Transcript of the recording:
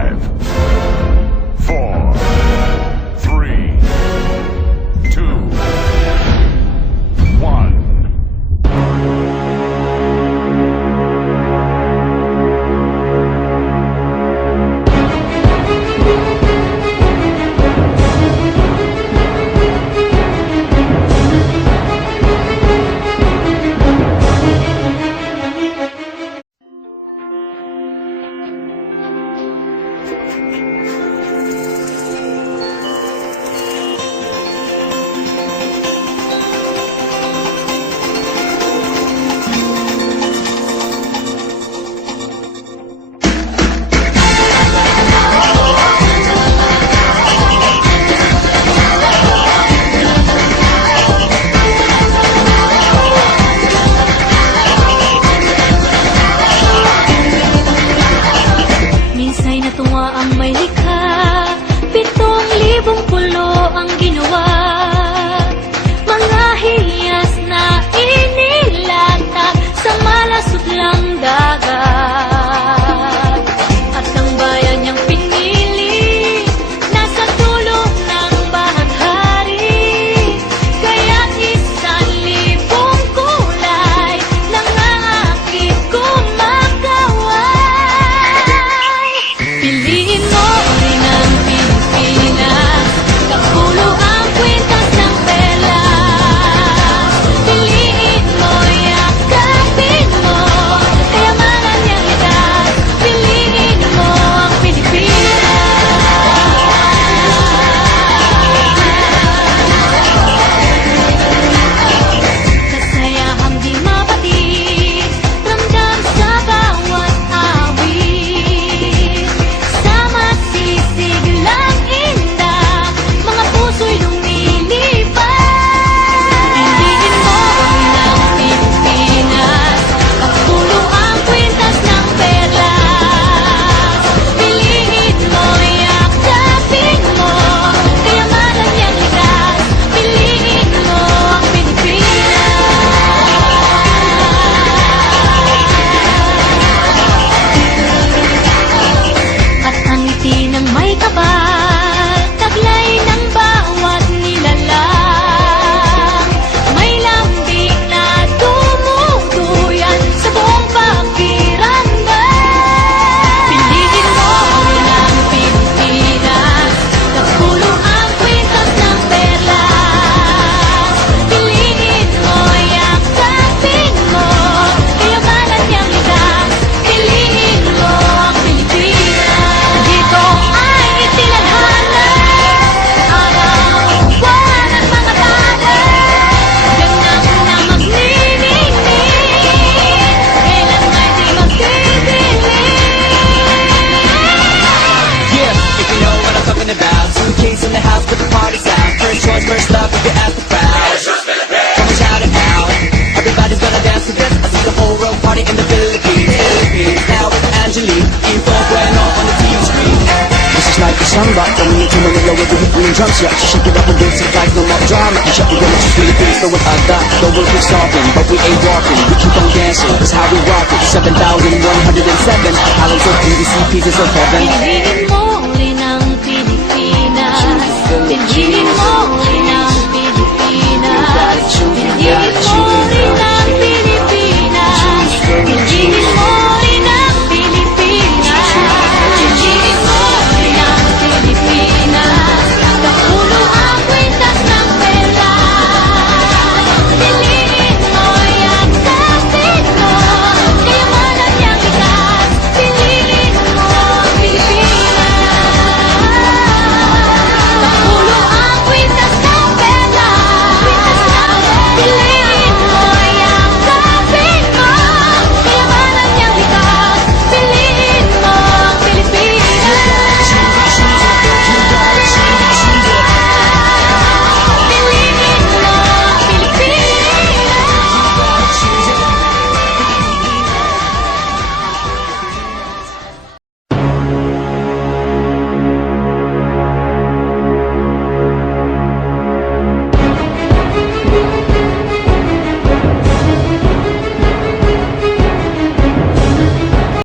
5, 4, 3, 2, 1. Minsa'y natuwa ang may likha, 7,000 pulo ang ginawa. Mga hiyas na inilatag sa malasudlang dagat. At ang bayan niyang pinili, nasa dulo ng bahaghari. Kaya't 1,000 kulay nangangakit kumakaway. Piliin mo rin ang Pilipinas, kapulo ang kwintas ng perlas. Piliin mo, yakapin mo, kayamanan niyang likas. Piliin mo ang Pilipinas. Kasayahang di mapatid, ramdam sa bawat awit. Sama sisiglang indah, mga puso'y lumilipad. Piliin mo ang Pilipinas, kapulo ang kwintas ng perlas. Piliin mo, yakapin mo, kayamanan niyang likas. Piliin mo ang Pilipinas. At ang ngiti ng may kapal, taglay ng bawat nilalang. May lambing na tumutuyan sa buong pakiramdam. Piliin mo ang Pilipinas, kapulo ang kwintas ng perlas. Piliin mo, yakapin mo, kayamanan niyang likas. Piliin mo ang Pilipinas. Dito ay itinadhana, araw, buwan at mga tanan. Ganap na magniningning, kailan may di magdidilim. Yeah, if you know what I'm talking about. Suitcase in the house, but the party's out. First choice, first love, if you ask the crowd. Come and shout it out. Everybody's gonna dance to this. I see the whole world party in the Philippines. Now with Angelique, info bueno on the TV screen. This is like a samba, coming into Manila with the hit and drums. Yeah, she shake it up and dance it like no more drama. And shut the door, it's Philippines, throw it out that. The world keeps talking, but we ain't walking. We keep on dancing, that's how we rock it. 7,107 islands of PVC, pieces of heaven. Piliin mo rin ang Pilipinas. Piliin mo rin ang Pilipinas. Piliin